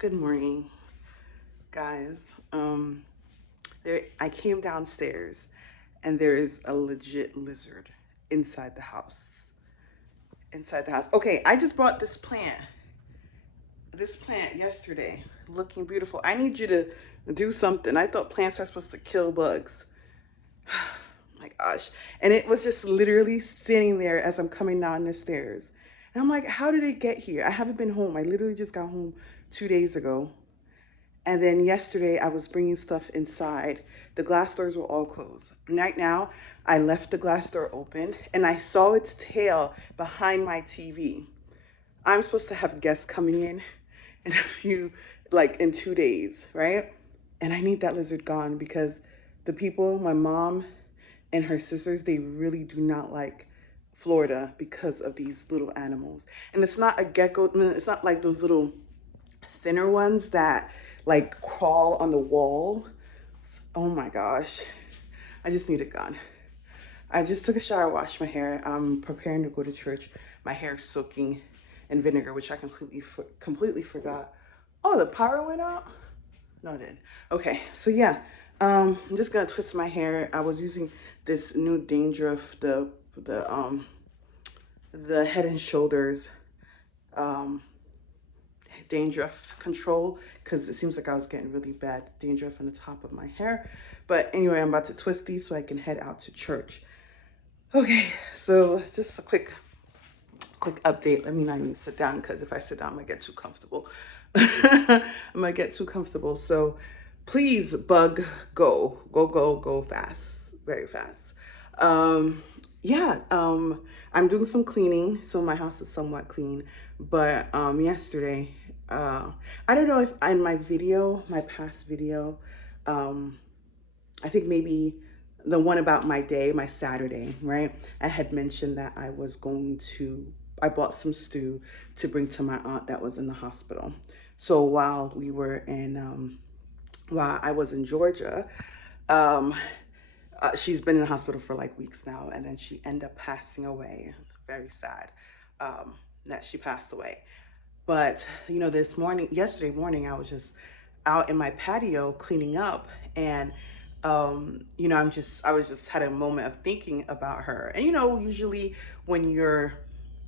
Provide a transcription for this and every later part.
Good morning, guys. I came downstairs and there is a legit lizard inside the house. Inside the house. Okay, I just bought this plant yesterday, looking beautiful. I need you to do something. I thought plants are supposed to kill bugs. My gosh. And it was just literally sitting there as I'm coming down the stairs. And I'm like, how did it get here? I haven't been home. I literally just got home 2 days ago. And then yesterday, I was bringing stuff inside. The glass doors were all closed. Right now, I left the glass door open and I saw its tail behind my TV. I'm supposed to have guests coming in a few, like in 2 days, right? And I need that lizard gone because the people, my mom and her sisters, they really do not like Florida because of these little animals. And it's not a gecko, it's not like those little thinner ones that like crawl on the wall. Oh my gosh. I just need it gone. I just took a shower, washed my hair. I'm preparing to go to church. My hair is soaking in vinegar, which I completely forgot. Oh, the power went out? No, it didn't. Okay, so yeah, I'm just gonna twist my hair. I was using this new dandruff, the Head and Shoulders um, dandruff control because it seems like I was getting really bad dandruff in the top of my hair. But anyway, I'm about to twist these so I can head out to church. Okay, so just a quick update. Let me not even sit down because if I sit down, I might get too comfortable. I might get too comfortable. So please, bug, go fast, very fast. Um, yeah, I'm doing some cleaning, so my house is somewhat clean. But yesterday, I don't know if in my video, my past video, um, I think maybe the one about my day, my Saturday, right? I had mentioned that I bought some stew to bring to my aunt that was in the hospital. So while I was in Georgia, um, she's been in the hospital for like weeks now, and then she ended up passing away. Very sad that she passed away. But yesterday morning, I was just out in my patio cleaning up, and I was just had a moment of thinking about her. And usually when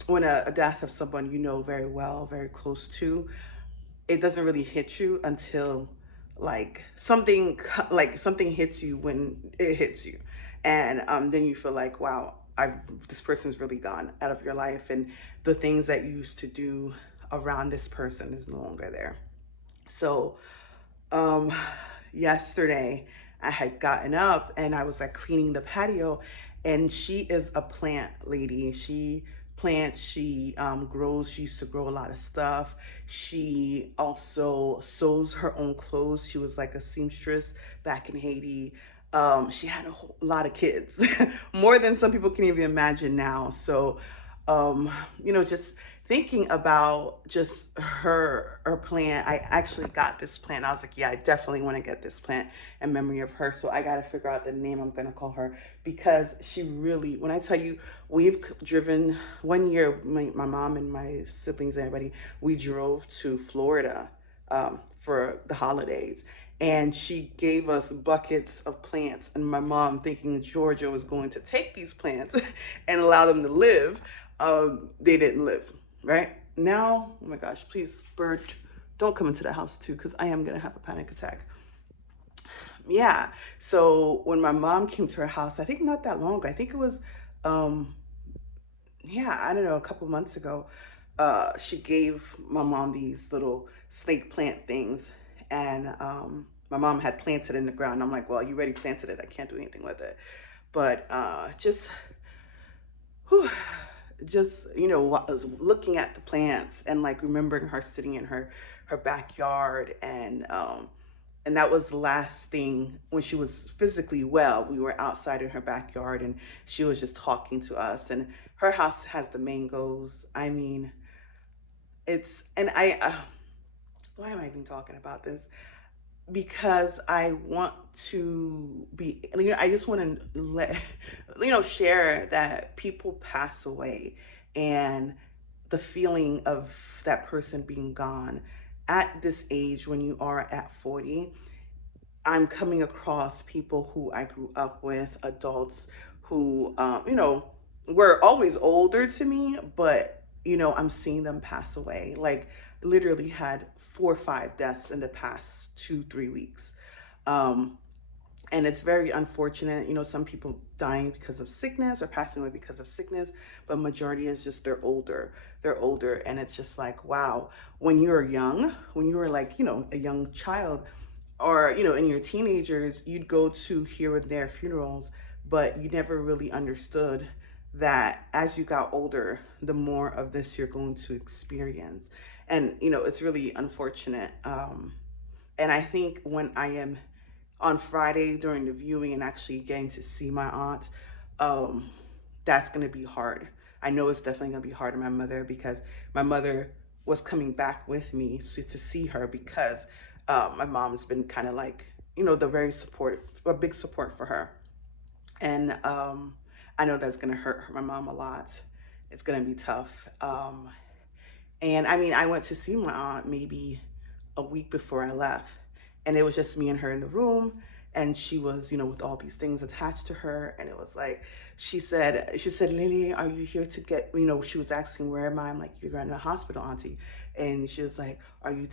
when a death of someone you know very well, very close to, it doesn't really hit you until something hits you when it hits you, and then you feel like, wow, I've this person's really gone out of your life, and the things that you used to do around this person is no longer there. So um yesterday I had gotten up and I was like cleaning the patio, and she is a plant lady. She plants, she grows. She used to grow a lot of stuff. She also sews her own clothes. She was like a seamstress back in Haiti. She had a whole lot of kids, more than some people can even imagine now. So just thinking about just her plant, I actually got this plant. I was like, yeah, I definitely want to get this plant in memory of her. So I got to figure out the name I'm going to call her, because she really, when I tell you, we've driven one year, my mom and my siblings and everybody, we drove to Florida for the holidays. And she gave us buckets of plants. And my mom, thinking Georgia was going to take these plants and allow them to live, they didn't live. Right now, oh my gosh, please, bird, don't come into the house too, because I am gonna have a panic attack. Yeah. So when my mom came to her house, I think not that long ago, I think it was, um, yeah, I don't know, a couple months ago, she gave my mom these little snake plant things, and my mom had planted it in the ground. I'm like, well, you already planted it. I can't do anything with it. But whew, just looking at the plants and like remembering her sitting in her backyard, and that was the last thing when she was physically well. We were outside in her backyard and she was just talking to us, and her house has the mangoes. I mean, it's and I why am I even talking about this? Because I want to be, I just want to let, share that people pass away, and the feeling of that person being gone. at this age, when you are at 40, I'm coming across people who I grew up with, adults who, were always older to me, but, I'm seeing them pass away. Like, literally had 4 or 5 deaths in the past 2, 3 weeks. Um, and it's very unfortunate. Some people dying because of sickness or passing away because of sickness, but majority is just they're older, and it's just like, wow. When you're young, when you were like, a young child, or in your teenagers, you'd go to here and there funerals, but you never really understood that as you got older, the more of this you're going to experience. And it's really unfortunate. And I think when I am on Friday during the viewing and actually getting to see my aunt, um, that's going to be hard. I know it's definitely going to be hard on my mother, because my mother was coming back with me to see her, because my mom's been kind of like, the very support, a big support for her. And I know that's going to hurt my mom a lot. It's going to be tough. And I mean, I went to see my aunt maybe a week before I left, and it was just me and her in the room. And she was, with all these things attached to her. And it was like, she said, Lily, are you here to get, she was asking, where am I? I'm like, you're in the hospital, Auntie. And she was like, are you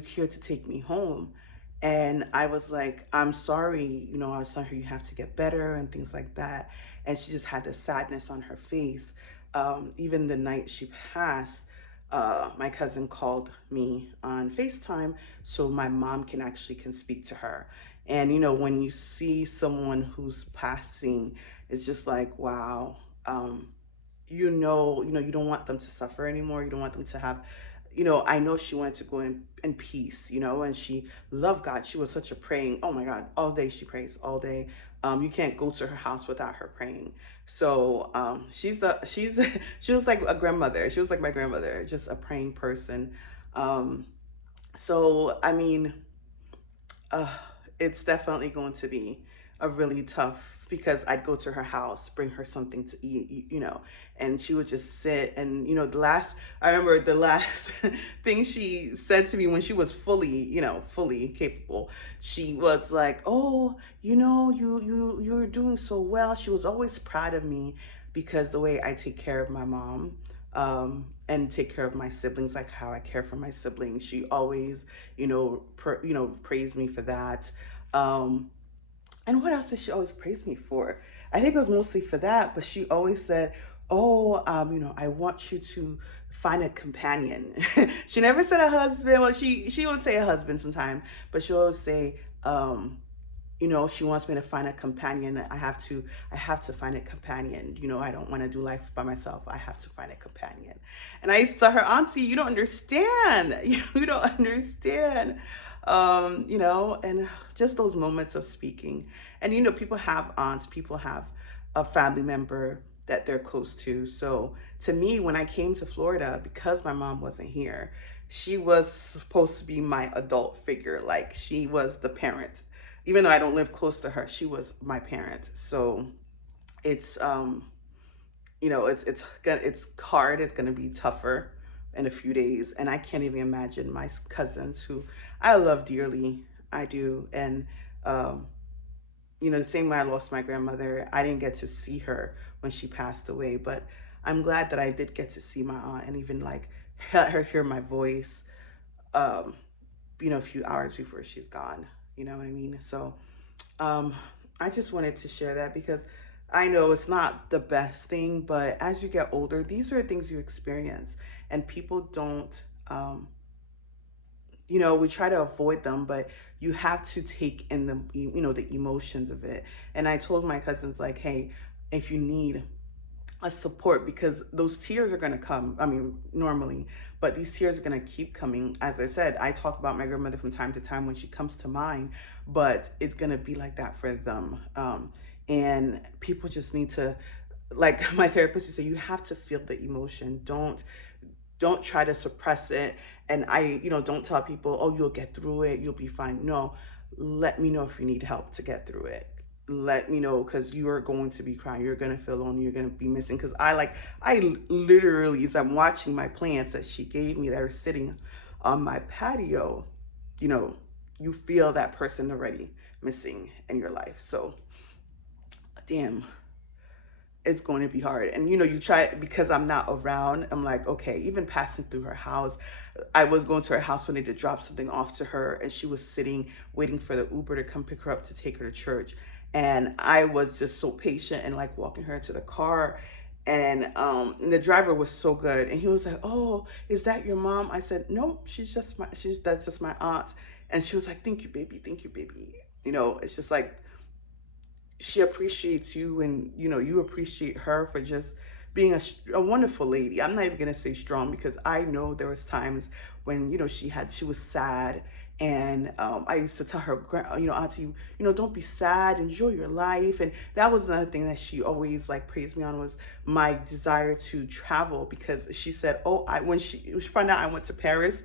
here to take me home? And I was like, I'm sorry, I was telling her you have to get better and things like that. And she just had this sadness on her face. Even the night she passed, my cousin called me on FaceTime so my mom can speak to her. And when you see someone who's passing, it's just like, wow. You don't want them to suffer anymore. You don't want them to have, I know she wanted to go in peace, and she loved God. She was such a praying, oh my God, all day she prays, all day. You can't go to her house without her praying. So she's she was like a grandmother. She was like my grandmother, just a praying person. Um, so I mean, uh, it's definitely going to be a really tough, because I'd go to her house, bring her something to eat, and she would just sit. And I remember the last thing she said to me when she was fully capable. She was like, "Oh, you're doing so well." She was always proud of me, because the way I take care of my mom, and take care of my siblings, like how I care for my siblings. She always, praised me for that. Um, and what else did she always praise me for? I think it was mostly for that, but she always said, "Oh, I want you to find a companion." She never said a husband. Well, she would say a husband sometime, but she always say, she wants me to find a companion. I have to find a companion. I don't want to do life by myself. I have to find a companion. And I used to tell her, Auntie, you don't understand. You don't understand. And just those moments of speaking. And people have aunts, people have a family member that they're close to. So to me, when I came to Florida, because my mom wasn't here, she was supposed to be my adult figure. Like, she was the parent. Even though I don't live close to her, she was my parent. So it's it's hard. It's gonna be tougher in a few days, and I can't even imagine my cousins, who I love dearly. I do. And um, the same way I lost my grandmother, I didn't get to see her when she passed away, but I'm glad that I did get to see my aunt, and even like let her hear my voice. Um, a few hours before she's gone. You know what I mean? So um, I just wanted to share that, because I know it's not the best thing, but as you get older, these are things you experience, and people don't, we try to avoid them, but you have to take in the emotions of it. And I told my cousins, like, hey, if you need a support, because those tears are going to come, I mean, normally, but these tears are going to keep coming. As I said, I talk about my grandmother from time to time when she comes to mind, but it's going to be like that for them. And people just need to, like my therapist used to say, you have to feel the emotion. Don't try to suppress it. And I, don't tell people, oh, you'll get through it, you'll be fine. No, let me know if you need help to get through it. Let me know, because you are going to be crying, you're going to feel lonely, you're going to be missing. Because I literally, as I'm watching my plants that she gave me that are sitting on my patio, you know, you feel that person already missing in your life. So, damn, it's going to be hard. And you know, you try, because I'm not around, I'm like, okay, even passing through her house, I was going to her house when they did drop something off to her, and she was sitting waiting for the Uber to come pick her up to take her to church. And I was just so patient and like walking her to the car. And the driver was so good, and he was like, "Oh, is that your mom?" I said, "No, she's just my she's that's just my aunt." And she was like, "Thank you, baby. Thank you, baby." You know, it's just like she appreciates you, and you know, you appreciate her for just being a wonderful lady. I'm not even gonna say strong, because I know there was times when, you know, she was sad. And I used to tell her, you know, auntie, you know, don't be sad, enjoy your life. And that was another thing that she always like praised me on, was my desire to travel. Because she said, oh, when she found out I went to Paris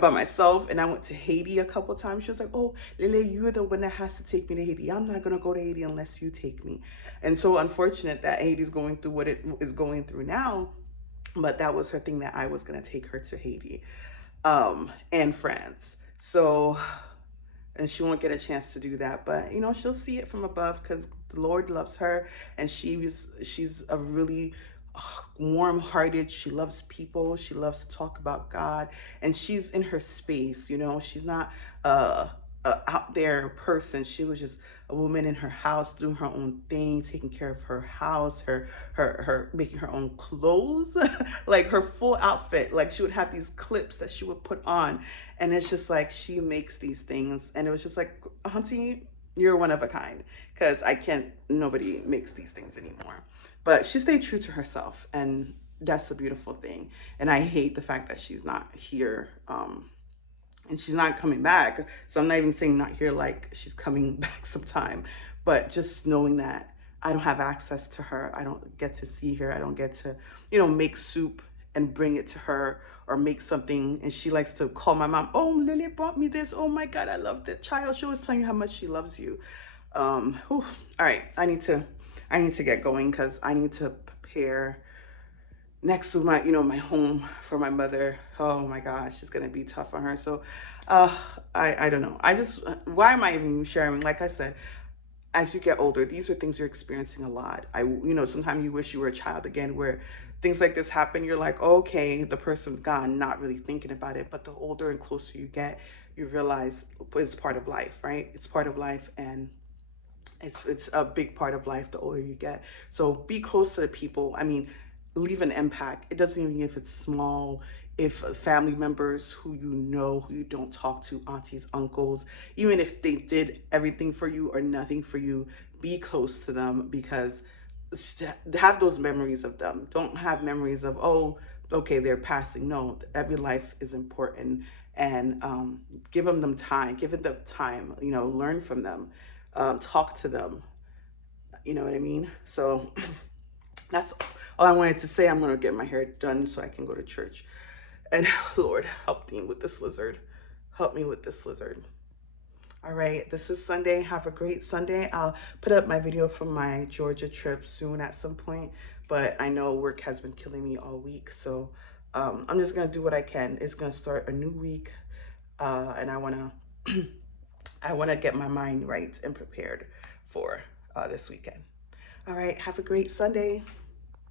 by myself, and I went to Haiti a couple times, she was like, "Oh, Lele, you're the one that has to take me to Haiti. I'm not gonna go to Haiti unless you take me." And so unfortunate that Haiti's going through what it is going through now, but that was her thing, that I was gonna take her to Haiti, and France. So, and she won't get a chance to do that, but you know, she'll see it from above, because the Lord loves her. And she's a really warm-hearted, she loves people, she loves to talk about God, and she's in her space. You know, she's not a out there person. She was just a woman in her house doing her own thing, taking care of her house, her making her own clothes, like her full outfit. Like she would have these clips that she would put on, and it's just like she makes these things, and it was just like, auntie, you're one of a kind, because I can't, nobody makes these things anymore. But she stayed true to herself, and that's a beautiful thing. And I hate the fact that she's not here, and she's not coming back. So I'm not even saying not here like she's coming back sometime, but just knowing that I don't have access to her. I don't get to see her. I don't get to, you know, make soup and bring it to her, or make something. And she likes to call my mom, "Oh, Lily brought me this. Oh my God, I love that child." She was telling you how much she loves you. Whew. All right, I need to get going, because I need to prepare next to my, you know, my home for my mother. Oh my gosh, it's gonna be tough on her. So uh I don't know, I just, why am I even sharing? Like I said, as you get older, these are things you're experiencing a lot. You know, sometimes you wish you were a child again, where things like this happen, you're like, oh, okay, the person's gone, not really thinking about it. But the older and closer you get, you realize it's part of life, right? It's part of life. And it's a big part of life the older you get. So be close to the people. I mean, leave an impact. It doesn't even, if it's small, if family members who you know, who you don't talk to, aunties, uncles, even if they did everything for you or nothing for you, be close to them, because have those memories of them. Don't have memories of, oh, okay, they're passing. No, every life is important. And give them time, give it the time, you know, learn from them, talk to them. You know what I mean? So that's all I wanted to say. I'm going to get my hair done so I can go to church. And Lord, help me with this lizard. Help me with this lizard. All right, this is Sunday. Have a great Sunday. I'll put up my video from my Georgia trip soon at some point, but I know work has been killing me all week. So I'm just going to do what I can. It's going to start a new week, and I want to I want to get my mind right and prepared for this weekend. All right, have a great Sunday.